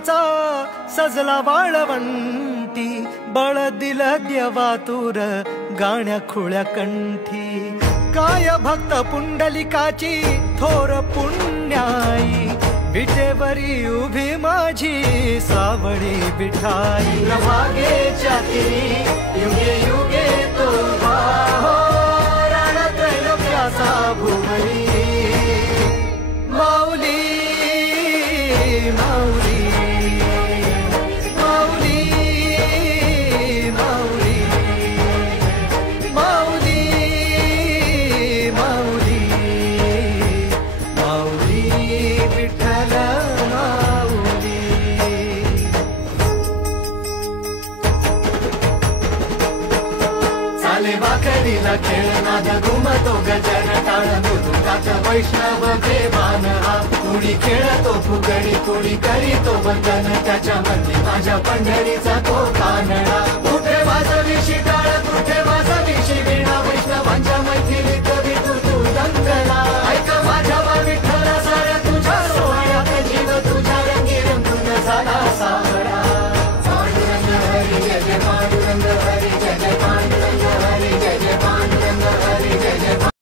प्रेमाचा सजला वाळवंटी, बळ दिलं देवातूर गाण्या खुळ्या कंठी. काय भक्त पुंडलिकाची थोर पुण्याई, विटेवरी उभी माझी सावळी विठाई. प्रभागेच्या तिरी युगे युगे तो उभा हो, रणत्रैलोक्याचा भुवरी. माऊली माऊली माऊली माऊली माऊली माऊली माऊली विठ्ठल माऊली. चाले वाकडीला खेळ नाद घुमतो गजर टाळ मृदुंगात वैष्णव देवान हा. कुणी खेळतो फुगडी कुणी करीतो वंदन, त्याच्या मध्ये माझ्या पंढरीचा तो कानडा. कुठे वाजवी शिटा